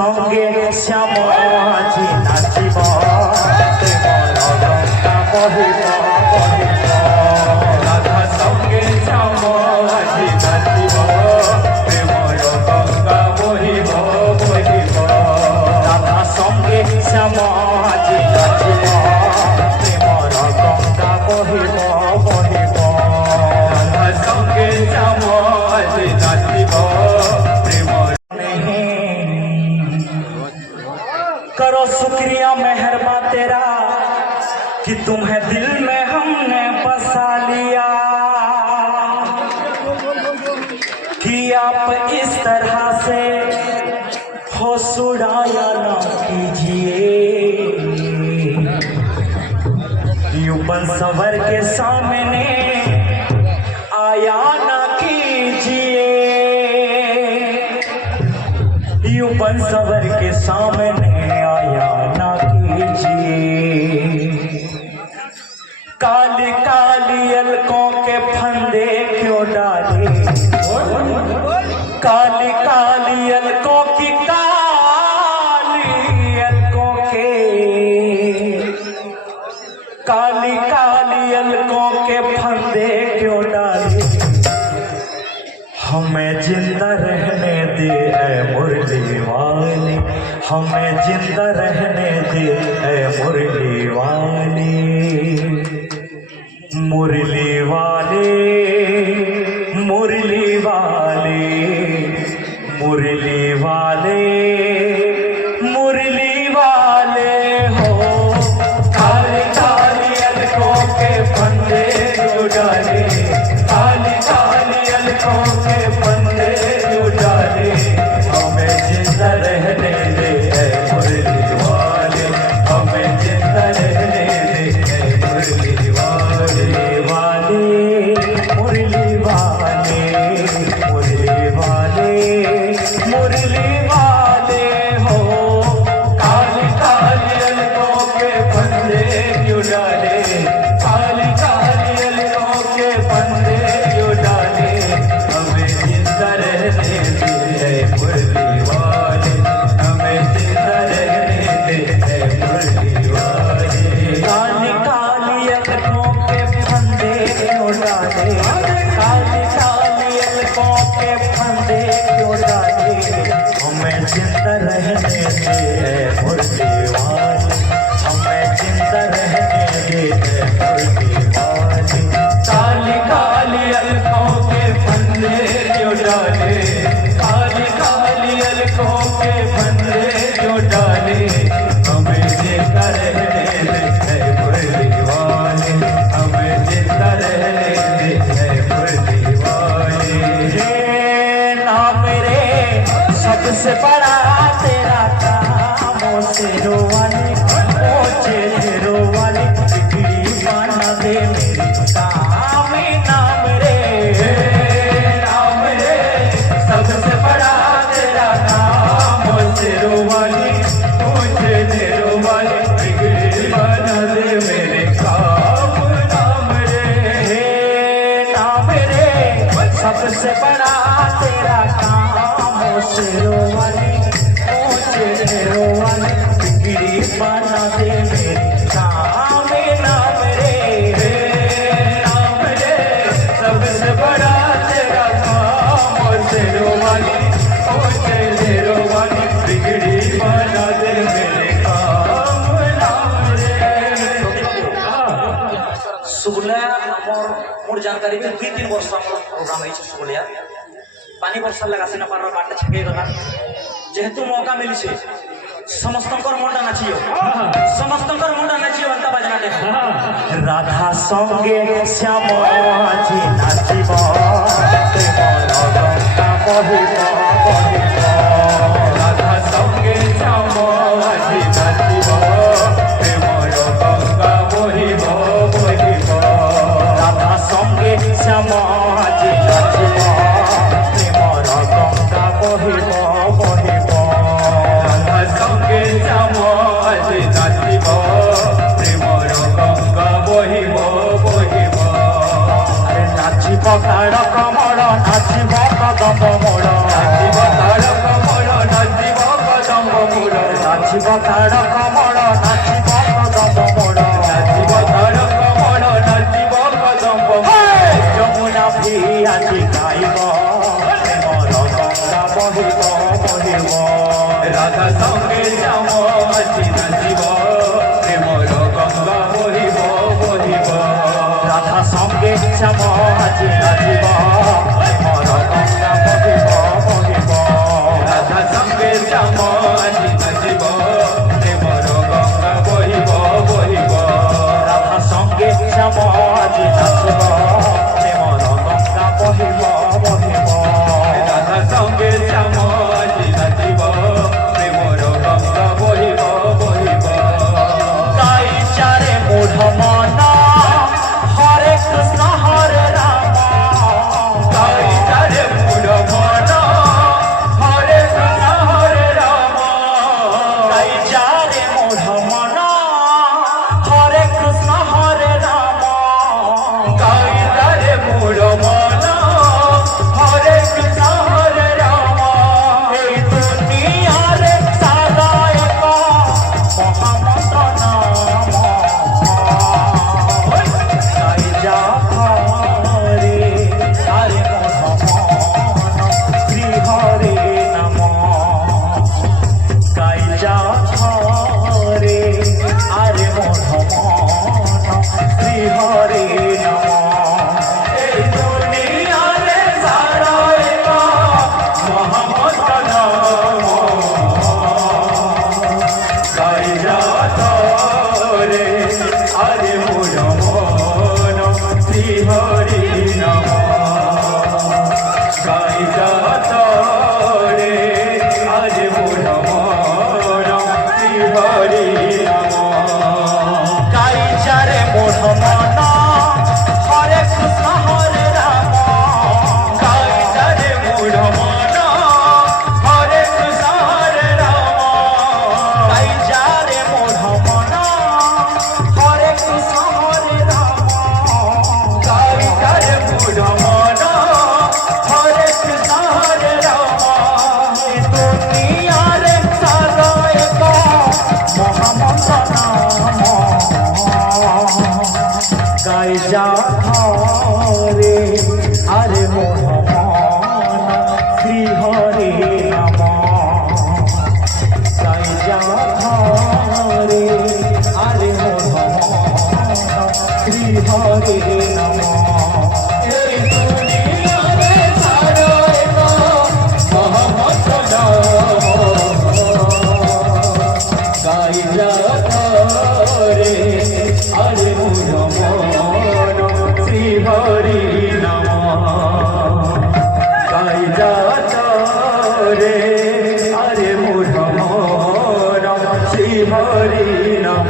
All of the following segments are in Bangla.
संगे श्याम আজি नाचिब प्रेमर गंगा बहिब बहिब राधा संगे श्याम আজি नाचिब प्रेमर गंगा बहिब बहिब राधा संगे श्याम আজি नाचिब प्रेमर गंगा बहिब बहिब राधा संगे श्याम আজি नाचिब करो शुक्रिया मेहरबा तेरा कि तुम्हें दिल में हमने बसा लिया कि आप इस तरह से हो सुड़ाया ना कीजिए यूं बंसवर के सामने आया ना कीजिए यूं बंसवर के सामने आया ना कीजिए काली काली अलकों के फंदे क्यों डाले काली काली अलकों की काली अलकों के काली काली अलकों के फंदे क्यों डाले हमें जिंदा रहने दे ऐ मुरली वाले हमें जिंदा रहने दे ऐ मुरली वाले मुरली वाले मुरली वाले मुरली वाले मुरली वाले हो काली काली अलकों के फंदे क्यों डाले काली काली अलकों के फंदे क्यों डाले हमें जिंदा रहने दे ऐ मुरली वाले हमें जिंदा रहने दे ऐ मुरली वाले वाले मुरली वाले मुरली वाले मुरली वाले हो काली काली अलकों के फंदे क्यों डाले काली काली अलकों के फंदे क्यों डाले हमें जिंदा रहने दे ऐ मुरली वाले हमें जिंदा रहने दे ऐ मुरली वाले काली काली अलकों के फंदे क्यों डाले काली काली अलकों के फंदे क्यों डाले हमें जिंदा रहने दे ऐ मुरली वाले हमें जिंदा रहने दे ऐ मुरली वाले काली काली अलकों के फंदे क्यों डाले काली काली अलकों के फंदे क्यों डाले हमें जिंदा रहने दे ऐ मुरली वाले हमें जिंदा रहने दे ऐ मुरली वाले हे नाम रे सबसे बड़ा तेरा कामों से रोवाले पहुंचे रोवाले बिगड़ी बना दे मेरी काम नाम रे सबसे बड़ा तेरा कामों से रोवाले पहुंचे रोवाले बिगड़ी बना दे मेरे काम नाम रे नाम रे सबसे बड़ा तेरा कामों से रोवाले पहुंचे रोवाले बिगड़ी बना दे मेरे काम नाम रे सबसे बड़ा तेरा कामों से रोवाले पहुंचे रोवाले बिगड़ी बना दे मेरे काम नाम रे सुगुलिया मोर जानकारी में 2-3 वर्ष प्रोग्राम है सुगुलिया पानी वर्षा लगा सिना पार बाटे छके गला जेहेतु मौका मिली से समस्तंकर मुंडा नाचियो समस्तंकर मुंडा नाचियो अंत बाजना दे राधा संगे श्याम আজি नाचिब प्रेमर गंगा बहिब बहिब राधा संगे श्याम আজি नाचिब प्रेमर गंगा बहिब बहिब राधा संगे श्याम আজি नाचिब प्रेमर गंगा बहिब बहिब राधा संगे श्याम আজি नाचिब प्रेमर गंगा बहिब बहिब अरे नाचिब तार कमल नाचिब कदम मोड़ नाचिब নাচিব তার কমল নাচিব কদম মোড় নাচিব তার কমল নাচিব কদম যমুনা ভি আজি গাইব প্রেমর গঙ্গা বহিব বহিব রাধা সঙ্গে শ্যাম আজি নাচিব প্রেমর গঙ্গা বহিব বহিব রাধা সঙ্গে শ্যাম আজি নাচিব প্রেমর গঙ্গা বহিব বহিব রাধা সঙ্গে শ্যাম আজি নাচিব প্রেমর গঙ্গা বহিব বহিব রাধা সঙ্গে শ্যাম আজি নাচিব প্রেমর গঙ্গা বহিব বহিব রাধা সঙ্গে শ্যাম আজি নাচিব প্রেমর গঙ্গা বহিব বহিব গাই চারে মূঢ় মন হরে কৃষ্ণ হরে রাম গাই চারে মূঢ় মন হরে কৃষ্ণ হরে রাম গাই চারে মূঢ় মন হরে কৃষ্ণ হরে রাম গাই চারে মূঢ় মন হরে কৃষ্ণ হরে রাম এই দুনিয়ারে সারা এক মহামন্ত্র নাম গাই যা হরে হরে মূঢ় মন শ্রী হরে নম গাই যা হরে হরে মূঢ় মন শ্রী হরে নম এই দুনিয়ারে সারা এক মহামন্ত্র নাম গাই যাত রে হরে মূঢ় মন শ্রী হরি নম গাই যাত রে হরে মূঢ় মন শ্রী হরি নম গাই চারে মূঢ় মন হরে কৃষ্ণ হরে রাম গাই যারে মূঢ় মন হরে কৃষ্ণ হরে রাম গাই চারে মূঢ় মন হরে কৃষ্ণ হরে রাম গাই যারে মূঢ় মন হরে কৃষ্ণ হরে রাম দুনিয়ারে সারা এক মহামন্ত্র নাম গাই যা হরে হরে মূঢ় মন শ্রী হরে নম গাই যা হরে হরে মূঢ় মন শ্রী হরে নম এই দুনিয়ারে সারা এক মহামন্ত্র নাম গাই যাত রে হরে মূঢ় মন শ্রী হরি নম গাই যাত রে হরে মূঢ় মন শ্রী হরি নম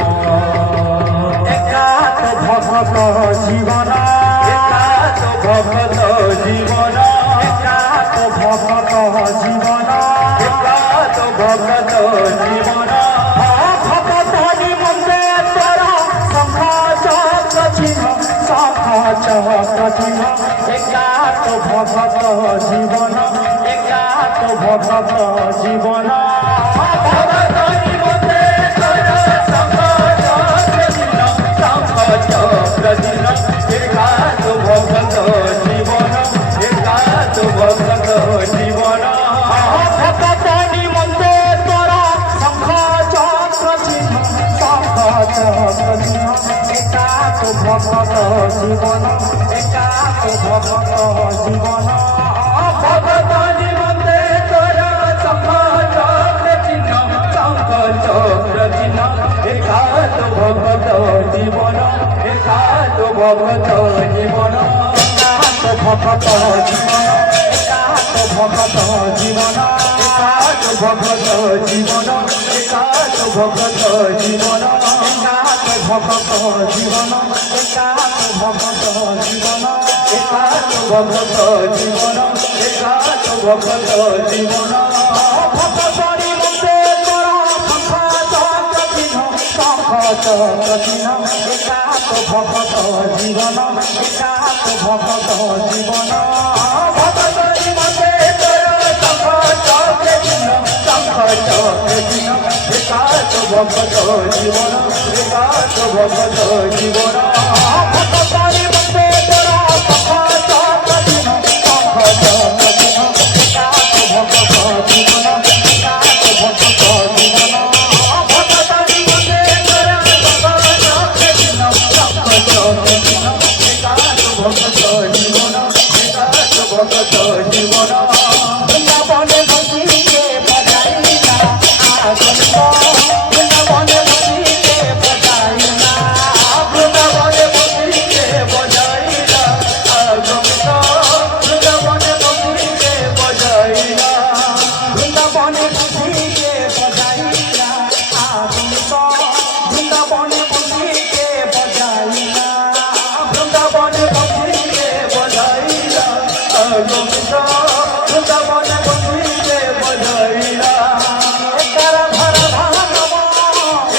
একাত ভগত জীবন একাত ভগত জীবন একাত ভগত জীবন একাত ভগত জীবন ভগত নিমন্ত্রে তোর শঙ্খ চক্র চিহ্ন শঙ্খ চক্র চিহ্ন একাত ভগত জীবন একাত ভগত জীবন ভগত নিমন্ত্রে তোর শঙ্খ চক্র চিহ্ন শঙ্খ চক্র চিহ্ন একাত ভগত জীবন একাত ভগত জীবন ভগত নিমন্ত্রে তোর শঙ্খ চক্র চিহ্ন শঙ্খ চক্র চিহ্ন একাত ভগত জীবন একাত ভগত জীবন ভগত নিমন্ত্রে তোর শঙ্খ চক্র চিহ্ন শঙ্খ চক্র চিহ্ন একাত ভগত জীবন একাত ভগত জীবন একাত ভগত জীবন একাত ভগত জীবন একাত ভগত জীবন একাত ভগত জীবন একাত ভগত জীবন একাত ভগত জীবন একাত ভগত জীবন একাত ভগত জীবন ভগত নিমন্ত্রে তোর শঙ্খ চক্র চিহ্ন শঙ্খ চক্র চিহ্ন একাত ভগত জীবন একাত ভগত জীবন ভগত নিমন্ত্রে তোর শঙ্খ চক্র চিহ্ন শঙ্খ চক্র চিহ্ন একাত ভক্ত জীবন একান্ত ভক্ত জীবন ভক্তারি বন্দে তোরা সখা চক্রদিন সখা চক্রদিন একান্ত ভক্ত জীবন একান্ত ভক্ত জীবন ভক্তারি বন্দে তোরা সখা চক্রদিন সখা চক্রদিন একান্ত ভক্ত জীবন একান্ত ভক্ত জীবন বৃন্দাবনে বসিয়ে বজাইলা আগন্ত বৃন্দাবনে বসিয়ে বজাইলা বৃন্দাবনে বসিয়ে বজাইলা আগন্ত বৃন্দাবনে বসিয়ে বজাইলা বৃন্দাবনে বসিয়ে বজাইলা আগন্ত বৃন্দাবনে বসিয়ে বজাইলা বৃন্দাবনে বসিয়ে বজাইলা আগন্ত বৃন্দাবনে বসিয়ে বজাইলা তারা ধরা ধানম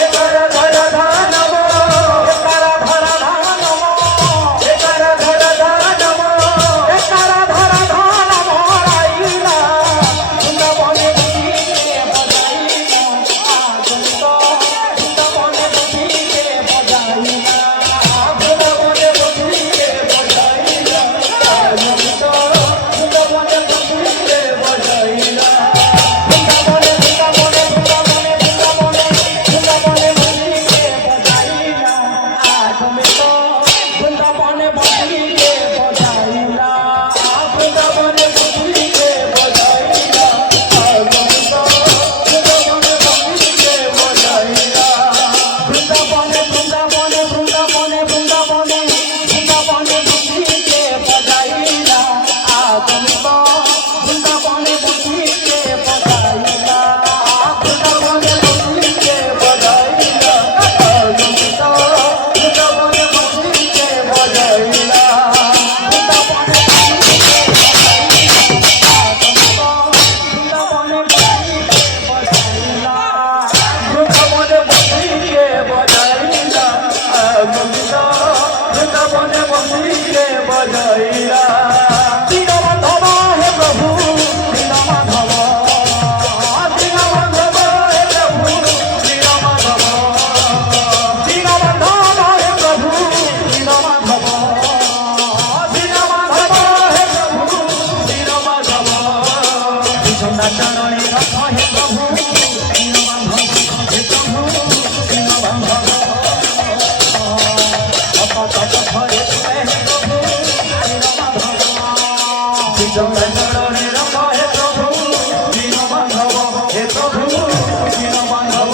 একারা ধরা ধানম তারা ধরা ধানম একারা ধরা ধানম তারা ধরা ধানম রাইলা বৃন্দাবনে বসিয়ে বজাইলা আগন্ত বৃন্দাবনে বসিয়ে বজাইলা বৃন্দাবনে বসিয়ে বজাইলা আগন্ত বৃন্দাবনে বসিয়ে বজাইলা বৃন্দাবনে বৃন্দাবনে বৃন্দাবনে বৃন্দাবনে বৃন্দাবনে বসিয়ে বজাইলা আগন্ত বৃন্দাবনে বসিয়ে বজাইলা বৃন্দাবনে বসিয়ে বজাইলা আগন্ত বৃন্দাবনে বসিয়ে বজাইলা বৃন্দাবনে বৃন্দাবনে বৃন্দাবনে বৃন্দাবনে বৃন্দাবনে বসিয়ে বজাইলা আগন্ত বৃন্দাবনে বসিয়ে বজাইলা বৃন্দাবনে বসিয়ে বজাইলা আগন্ত বৃন্দাবনে বসিয়ে বজাইলা বৃন্দাবনে বসিয়ে বজাইলা আগন্ত বৃন্দাবনে বসিয়ে বজাইলা দীনবন্ধব হে প্রভু দীনমাধব দীনবন্ধব হে প্রভু দীনমাধব দীনবন্ধব হে প্রভু দীনমাধব দীনমাধব হে প্রভু দীনমাধব বিছন্না চরণে রথ হে প্রভু দীনবান্ধব হে প্রভু দীনবান্ধব অপত পথরে তুমে হে প্রভু দীনমাধব বিজয় চরণে রথ হে প্রভু দীনবান্ধব হে প্রভু দীনবান্ধব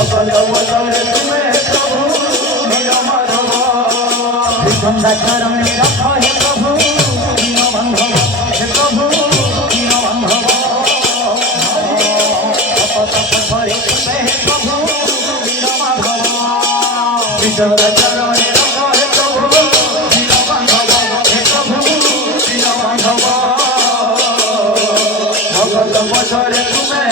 অকল অবতরে তুমে প্রভু দীনমাধব বিছন্না চরণে রথ হে প্রভু দীনবান্ধব হে প্রভু দীনবান্ধব অপত পথরে তুমে হে প্রভু দীনমাধব বিজয় চরণে রথ হে প্রভু দীনবান্ধব হে প্রভু দীনবান্ধব অকল অবতরে তুমে